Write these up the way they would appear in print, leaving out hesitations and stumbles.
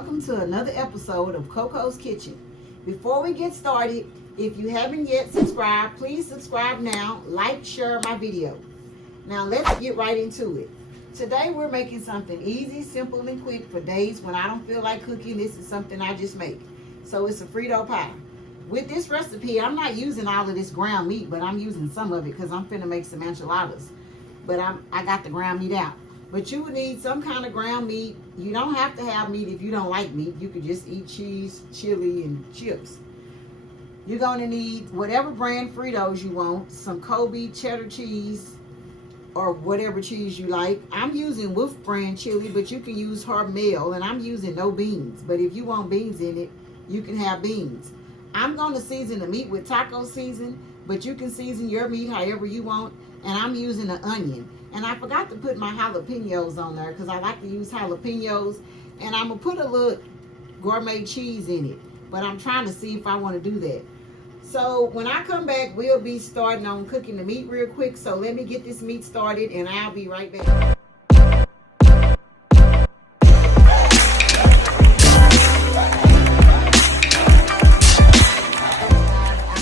welcome to another episode of Coco's Kitchen. Before we get started, if you haven't yet subscribed, please subscribe now, like, share my video. Now let's get right into it. Today we're making something easy, simple, and quick for days when I don't feel like cooking. This is something I just make. So it's a Frito pie. With this recipe, I'm not using all of this ground meat, but I'm using some of it because I'm finna make some enchiladas. But I got the ground meat out. But you would need some kind of ground meat. You don't have to have meat if you don't like meat. You could just eat cheese, chili, and chips. You're gonna need whatever brand Fritos you want, some Kobe, cheddar cheese, or whatever cheese you like. I'm using Wolf brand chili, but you can use Hormel, and I'm using no beans. But if you want beans in it, you can have beans. I'm gonna season the meat with taco season, but you can season your meat however you want. And I'm using an onion. And I forgot to put my jalapenos on there because I like to use jalapenos. And I'm gonna put a little gourmet cheese in it. But I'm trying to see if I want to do that. So when I come back, we'll be starting on cooking the meat real quick. So let me get this meat started and I'll be right back.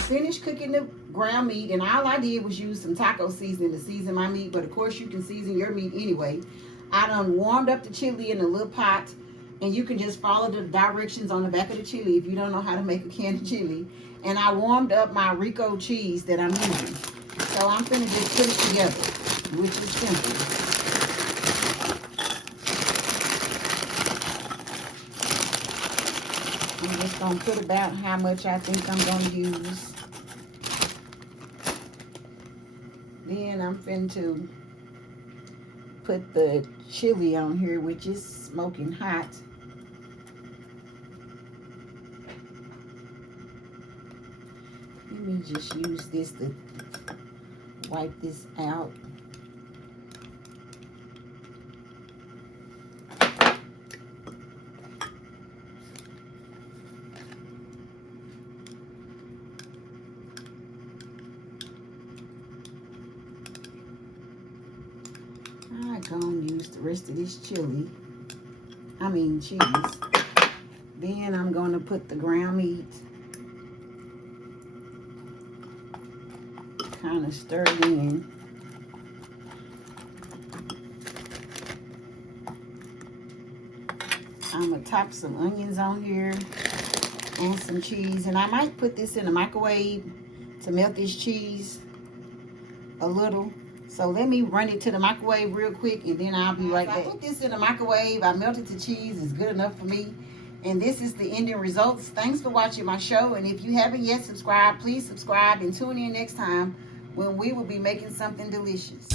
Finished cooking the ground meat, and all I did was use some taco seasoning to season my meat, but of course you can season your meat anyway. I done warmed up the chili in a little pot, and you can just follow the directions on the back of the chili if you don't know how to make a can of chili. And I warmed up my Rico cheese that I'm using. So I'm finna just put it together, which is simple. I'm just gonna put about how much I think I'm gonna use. Then I'm finna to put the chili on here, which is smoking hot. Let me just use this to wipe this out. I'm gonna use the rest of this cheese. Then I'm gonna put the ground meat. Kind of stir it in. I'm gonna top some onions on here and some cheese. And I might put this in the microwave to melt this cheese a little. So let me run it to the microwave real quick and then I'll be right back. I put this in the microwave. I melted the cheese. It's good enough for me. And this is the ending results. Thanks for watching my show. And if you haven't yet subscribed, please subscribe and tune in next time when we will be making something delicious.